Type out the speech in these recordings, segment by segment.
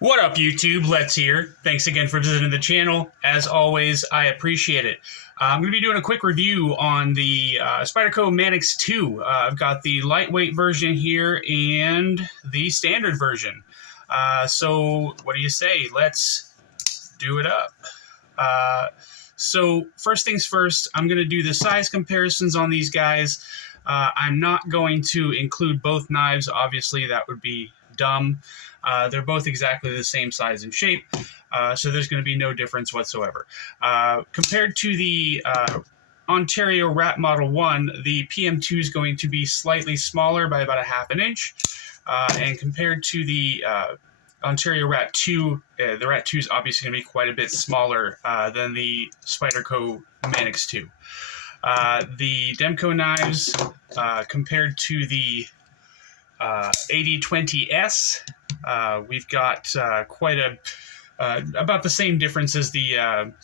What up, YouTube? Let's here. Thanks again for visiting the channel. As always, I appreciate it. I'm going to be doing a quick review on the Spyderco Manix 2. I've got the lightweight version here and the standard version. So what do you say? Let's do it up. So first things first, I'm going to do the size comparisons on these guys. I'm not going to include both knives. Obviously, that would be dumb. They're both exactly the same size and shape, so there's going to be no difference whatsoever. Compared to the Ontario Rat Model 1, the PM2 is going to be slightly smaller by about a half an inch, and compared to the Ontario Rat 2, the Rat 2 is obviously going to be quite a bit smaller than the Spyderco Manix 2. The Demko knives, compared to the 8020S, we've got quite a about the same difference as the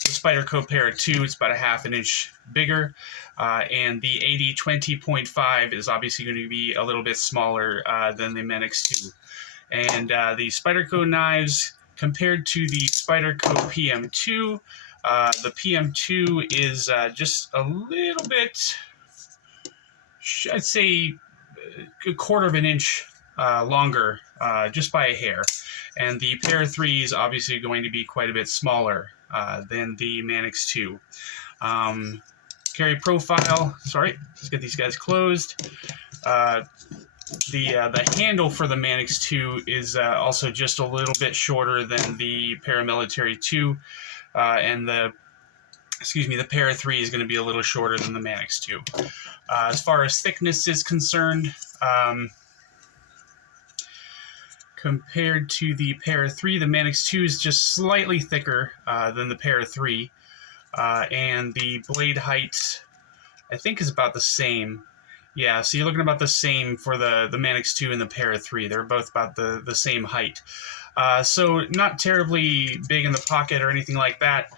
Spyderco Para 2. It's about a half an inch bigger, and the 8020.5 is obviously going to be a little bit smaller than the Manix 2. And the Spyderco knives, compared to the Spyderco PM2, the PM2 is just a little bit, I'd say, a quarter of an inch longer, just by a hair. And the Para 3 is obviously going to be quite a bit smaller than the Manix 2. Carry profile, sorry, let's get these guys closed. The handle for the Manix 2 is also just a little bit shorter than the Paramilitary 2, and the Para 3 is going to be a little shorter than the Manix 2. As far as thickness is concerned, compared to the Para 3, the Manix 2 is just slightly thicker than the Para 3, and the blade height, I think, is about the same. Yeah, so you're looking about the same for the Manix 2 and the Para 3. They're both about the same height. So not terribly big in the pocket or anything like that.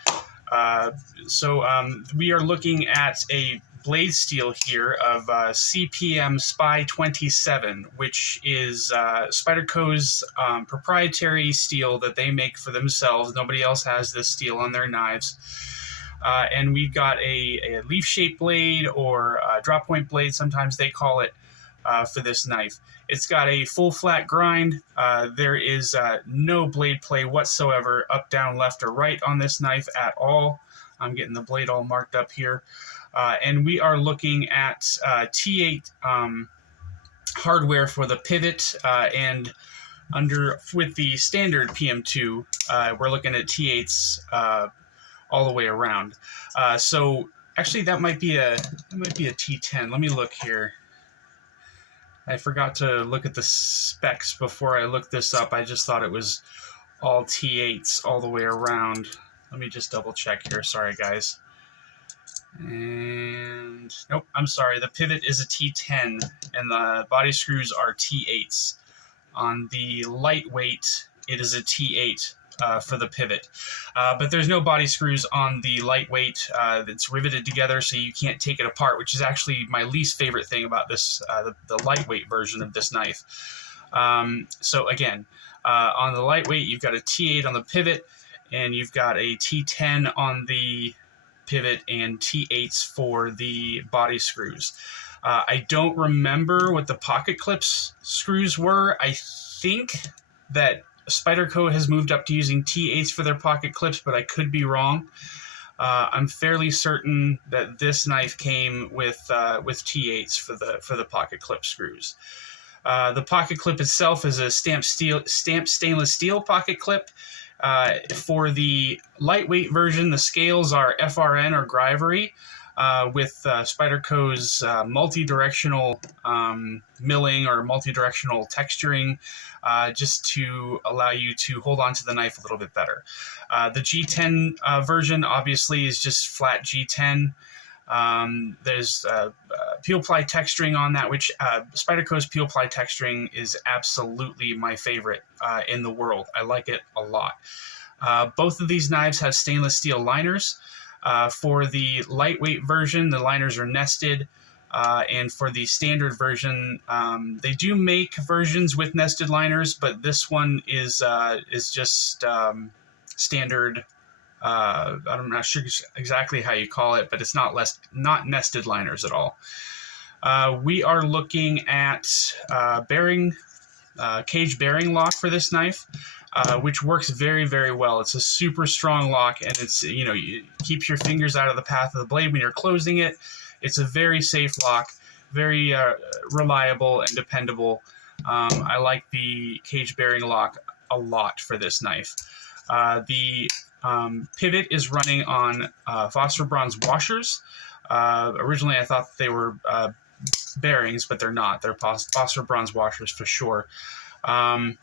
We are looking at a blade steel here of CPM Spy 27, which is Spyderco's proprietary steel that they make for themselves. Nobody else has this steel on their knives. And we've got a leaf-shaped blade, or a drop point blade, sometimes they call it, for this knife. It's got a full flat grind. There is no blade play whatsoever, up, down, left, or right on this knife at all. I'm getting the blade all marked up here. And we are looking at T8 hardware for the pivot, and with the standard PM2, we're looking at T8s all the way around. So actually, that might be a T10. Let me look here. I forgot to look at the specs before I looked this up. I just thought it was all T8s all the way around. Let me just double check here. Sorry, guys. And nope, I'm sorry. The pivot is a T10, and the body screws are T8s. On the lightweight, it is a T8 for the pivot. But there's no body screws on the lightweight. It's riveted together, so you can't take it apart, which is actually my least favorite thing about this, the lightweight version of this knife. So again, on the lightweight, you've got a T8 on the pivot, and you've got a T10 on the pivot and T8s for the body screws. I don't remember what the pocket clips screws were. I think that Spyderco has moved up to using T8s for their pocket clips, but I could be wrong. I'm fairly certain that this knife came with T8s for the pocket clip screws. The pocket clip itself is a stamped stainless steel pocket clip. For the lightweight version, the scales are FRN or Grivery, with Spyderco's multi-directional milling or multi-directional texturing, just to allow you to hold on to the knife a little bit better. The G10 version obviously is just flat G10. There's peel ply texturing on that, which Spyderco's peel ply texturing is absolutely my favorite in the world. I like it a lot. Both of these knives have stainless steel liners. For the lightweight version, the liners are nested. And for the standard version, they do make versions with nested liners, but this one is just standard. I'm not sure exactly how you call it, but it's not nested liners at all. We are looking at cage bearing lock for this knife, which works very, very well. It's a super strong lock, and it's, it keeps your fingers out of the path of the blade when you're closing it. It's a very safe lock, very reliable and dependable. I like the cage bearing lock a lot for this knife. The pivot is running on phosphor bronze washers. Originally, I thought they were bearings, but they're not. They're phosphor bronze washers for sure. The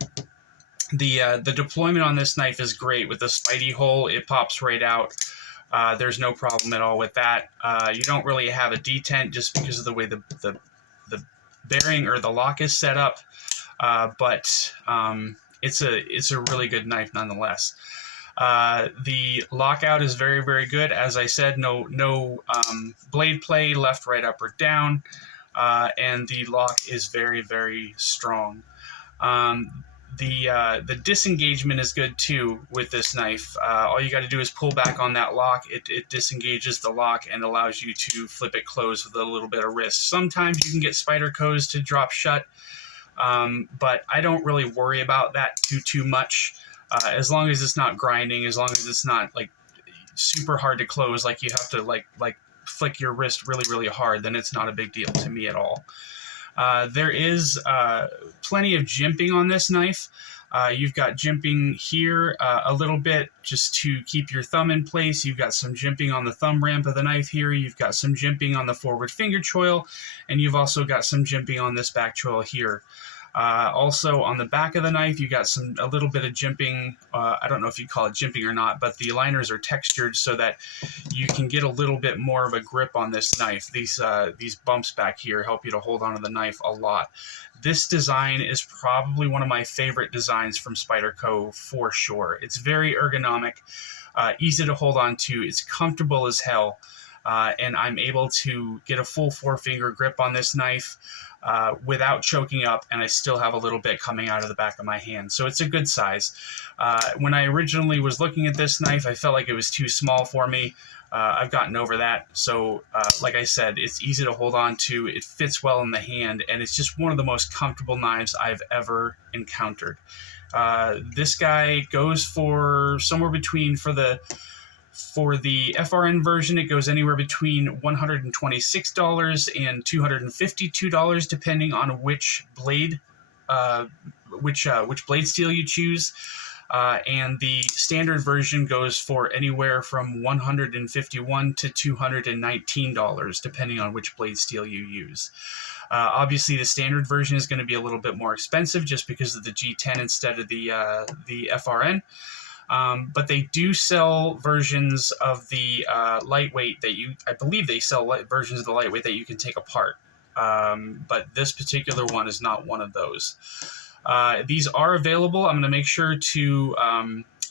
deployment on this knife is great. With the Spidey hole, it pops right out. There's no problem at all with that. You don't really have a detent just because of the way the bearing or the lock is set up, but it's a really good knife nonetheless. The lockout is very, very good. As I said, no blade play, left, right, up, or down, and the lock is very, very strong. The disengagement is good too with this knife. All you got to do is pull back on that lock. It disengages the lock and allows you to flip it closed with a little bit of wrist. Sometimes you can get Spydercos to drop shut, but I don't really worry about that too much. As long as it's not grinding, as long as it's not like super hard to close, like you have to like flick your wrist really, really hard, then it's not a big deal to me at all. There is plenty of jimping on this knife. You've got jimping here a little bit just to keep your thumb in place. You've got some jimping on the thumb ramp of the knife here. You've got some jimping on the forward finger choil, and you've also got some jimping on this back choil here. Also on the back of the knife, you got a little bit of jimping. I don't know if you call it jimping or not, but the liners are textured so that you can get a little bit more of a grip on this knife. These bumps back here help you to hold onto the knife a lot. This design is probably one of my favorite designs from Spyderco for sure. It's very ergonomic, easy to hold on to. It's comfortable as hell, and I'm able to get a full four-finger grip on this knife without choking up, and I still have a little bit coming out of the back of my hand. So it's a good size. When I originally was looking at this knife, I felt like it was too small for me. I've gotten over that. So like I said, it's easy to hold on to. It fits well in the hand, and it's just one of the most comfortable knives I've ever encountered. This guy goes for somewhere between, for the FRN version, it goes anywhere between $126 and $252, depending on which blade steel you choose. And the standard version goes for anywhere from $151 to $219, depending on which blade steel you use. Obviously, the standard version is going to be a little bit more expensive just because of the G10 instead of the FRN. But they do sell versions of the lightweight I believe they sell versions of the lightweight that you can take apart. But this particular one is not one of those. These are available. I'm going to make sure to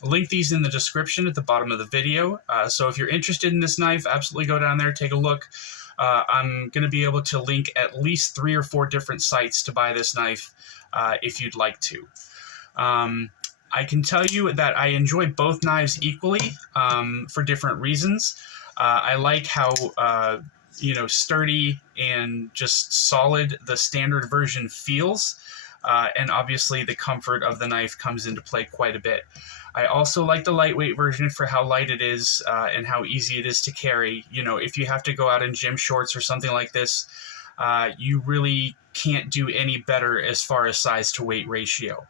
link these in the description at the bottom of the video. So if you're interested in this knife, absolutely go down there, take a look. I'm going to be able to link at least 3 or 4 different sites to buy this knife if you'd like to. I can tell you that I enjoy both knives equally for different reasons. I like how sturdy and just solid the standard version feels, and obviously the comfort of the knife comes into play quite a bit. I also like the lightweight version for how light it is and how easy it is to carry. If you have to go out in gym shorts or something like this, you really can't do any better as far as size to weight ratio.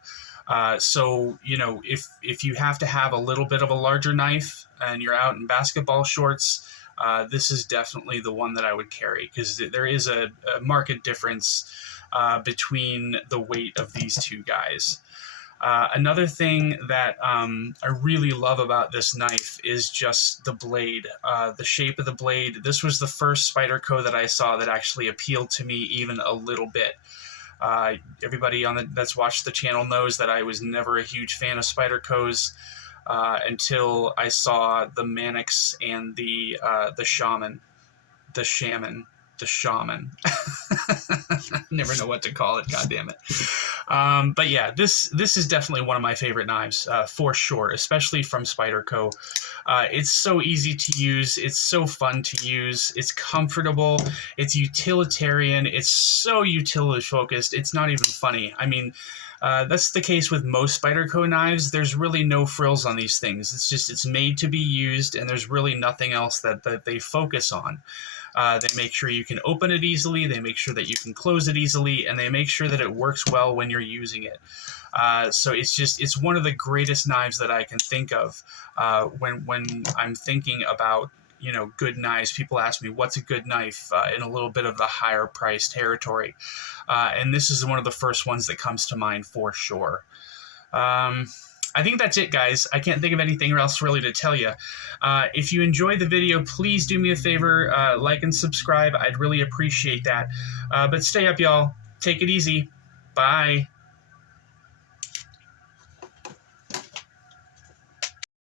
So if you have to have a little bit of a larger knife and you're out in basketball shorts, this is definitely the one that I would carry, because there is a marked difference between the weight of these two guys. Another thing that I really love about this knife is just the blade, the shape of the blade. This was the first Spyderco that I saw that actually appealed to me even a little bit. Everybody that's watched the channel knows that I was never a huge fan of Spydercos until I saw the Manix and the Shaman. the shaman. Never know what to call it. God damn it. But yeah, this is definitely one of my favorite knives, for sure, especially from Spyderco. It's so easy to use. It's so fun to use. It's comfortable. It's utilitarian. It's so utility focused. It's not even funny. I mean, that's the case with most Spyderco knives. There's really no frills on these things. It's made to be used, and there's really nothing else that they focus on. They make sure you can open it easily, they make sure that you can close it easily, and they make sure that it works well when you're using it. So it's one of the greatest knives that I can think of when I'm thinking about, good knives. People ask me, what's a good knife, in a little bit of the higher price territory. And this is one of the first ones that comes to mind for sure. I think that's it, guys. I can't think of anything else really to tell you. If you enjoyed the video, please do me a favor, like and subscribe. I'd really appreciate that. But stay up, y'all. Take it easy. Bye.